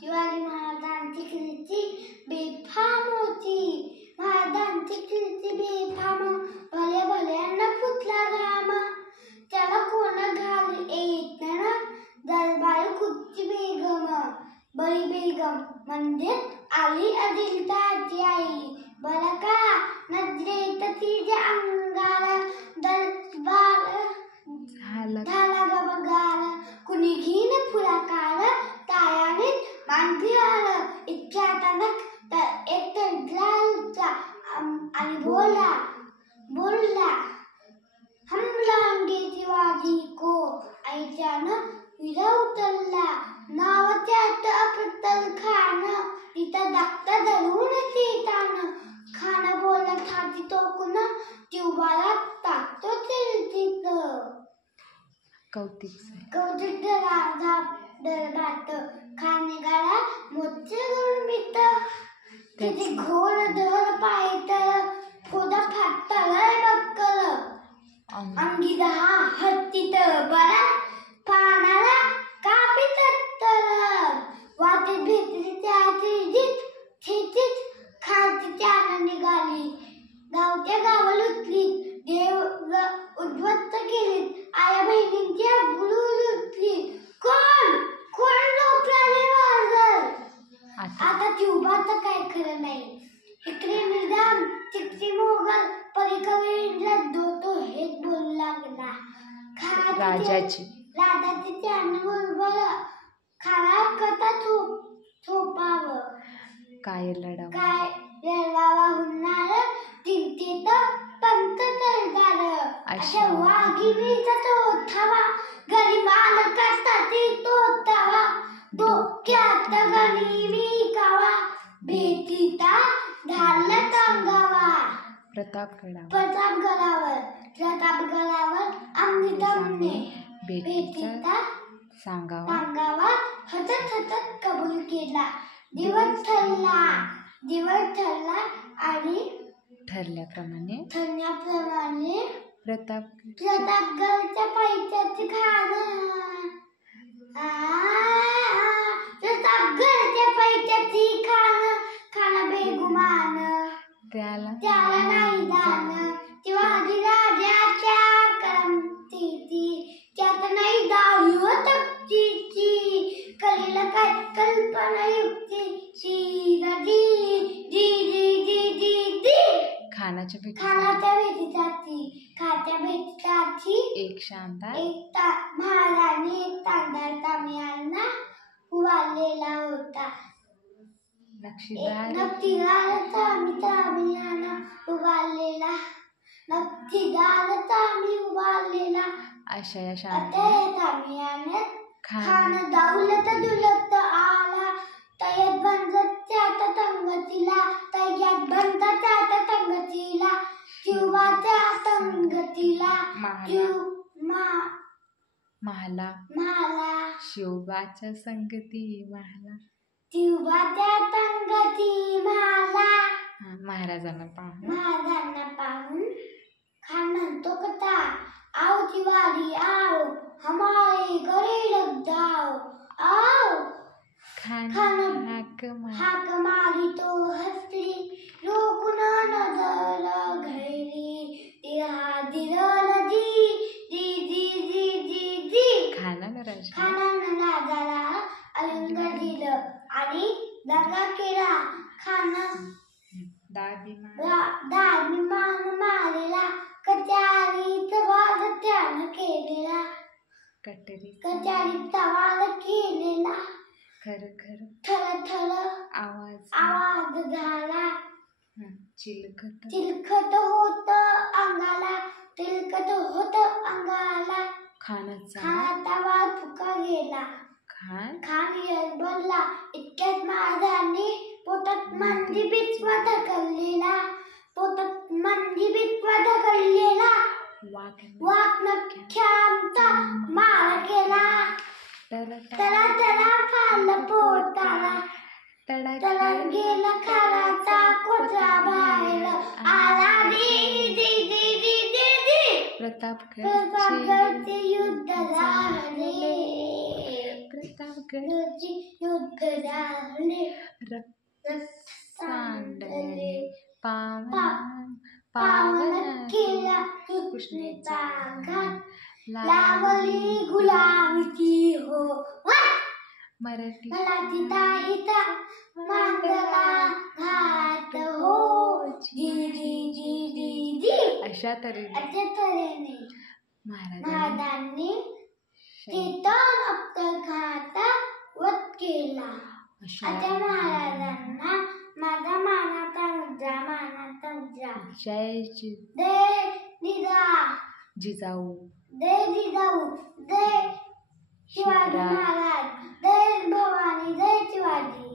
शिवाजी महाराजांची कीर्ती बेफाम होती. महाराजांची कीर्ती बेफाम, भले भल्यांना फुटला घाम. त्याला कोण घाल येत ना, दरबारी खुर्ची बेगम. बळी बेगम म्हणजे आली आदिलशाची आई. बरं का नजरेत तिच्या अंगाला दरबार झाला ग बघाल. कुणी घेईन पुढाकार, तायाने मांडी आलं. इतक्यात एक तडला आणि बोलला हम लाएंगे शिवाजी को. आईच्यानं विरा उतरला. नाव त्यात अफजल खान, तिथं धाकटा धरून शेतान. खान बोलला छाती टोकून, शिवबाला टाकतो चिलटीत. कौतिक दरबारात खान निघाला मोठे गुरमीत. त्याचे घोड धर पायतळ, फोडा फाटतळय बक्कल. अंगी 10 हत्तीत बळा, पानाला कापीत तळ. वाटेत भेटली त्याची छेचीत, खालची त्यानं निघाली. गावच्या गावा लुटली, देव उद्ध्वस्त केलीत. आया बहिणींची अब्रू लुटली. कोण लोकलाले वाजल. आता जीवाचं काय खरं नाही. इकडे निजाम, तिकडे मोगल, पलीकडे दोतो हेच बोलू लागला. राजाची त्यानं बरोबर खाना कथा थोपावं. काय लढावा हुनणार, चिंतेत पंत तरदार. अशा वाघिणीचा तो थावा, गरीबाल कष्टाची तो तावा. डोक्यात गनिमी कावा, भेटीता घालत अंगावा. प्रतापगडावर अमृताने भेटीता सांगावा. हसत कबूल केला. दिवस ठरला आणि ठरल्याप्रमाणे प्रतापगडच्या पैशाची खाण. प्रतापगडच्या पैशाची खाण बेगुमान. त्याला नाही दान. शिवाजी राजाच्या करमतेची, त्यात नाही दाढी तपचीची. कलीला काय कल्पना युक्तीची. खानाच्या भेटीसाठी एक महाराणी एक तांदळ तामिळांना उभारलेला होता. नक्षीदार तामिळांना उभारलेला. अशा तामिळाने खान दौलत दुलत आला. तयात बंदत त्यात तंगतीला. शिवाच्या संगतीला. महाला शिवबाच्या संगती महाला. शिवबाच्या संगती महाला. महाराजांना पाहून खान म्हणतो कथा. आओ शिवाजी आओ, हमारे घरे लग जाओ. आओ. खान हाक मारी तो हसली, रोकून नजर घरी. दिरल जी. खानानं राजाला आलिंगन दिलं आणि दगा केला. खान दाबीमान मारलेला. कचारीत वाद त्यानं केलेला. कचारीत वाद केलेला. थर आवाज झाला. चिलखत होत अंगाला. खानाचा वाद फुका गेला. खान यलबडला. इतक्यात महाराजांनी पोटात मांडी बिचवा ढकललेला. वाघ नख्यांचा मारा केला. तला फाल पोटाला. तला गेला खानाचा कोचरा बाहेर आला. प्रतापगडचे युद्ध झाले. युद्ध झाले रक्त सांडले पावन पावन केला कृष्णेचा घाट लावली गुलामीची हो मराठी ताईचा मांडला घाट हो जी जी जी जी जी अशा तऱ्हेने महाराजांनी तिथं घाट वध केला. अशा महाराजांना माझा मानाचा मुद्रा जय जिजाऊ जय शिवाजी महाराज, जय भवानी, जय शिवाजी.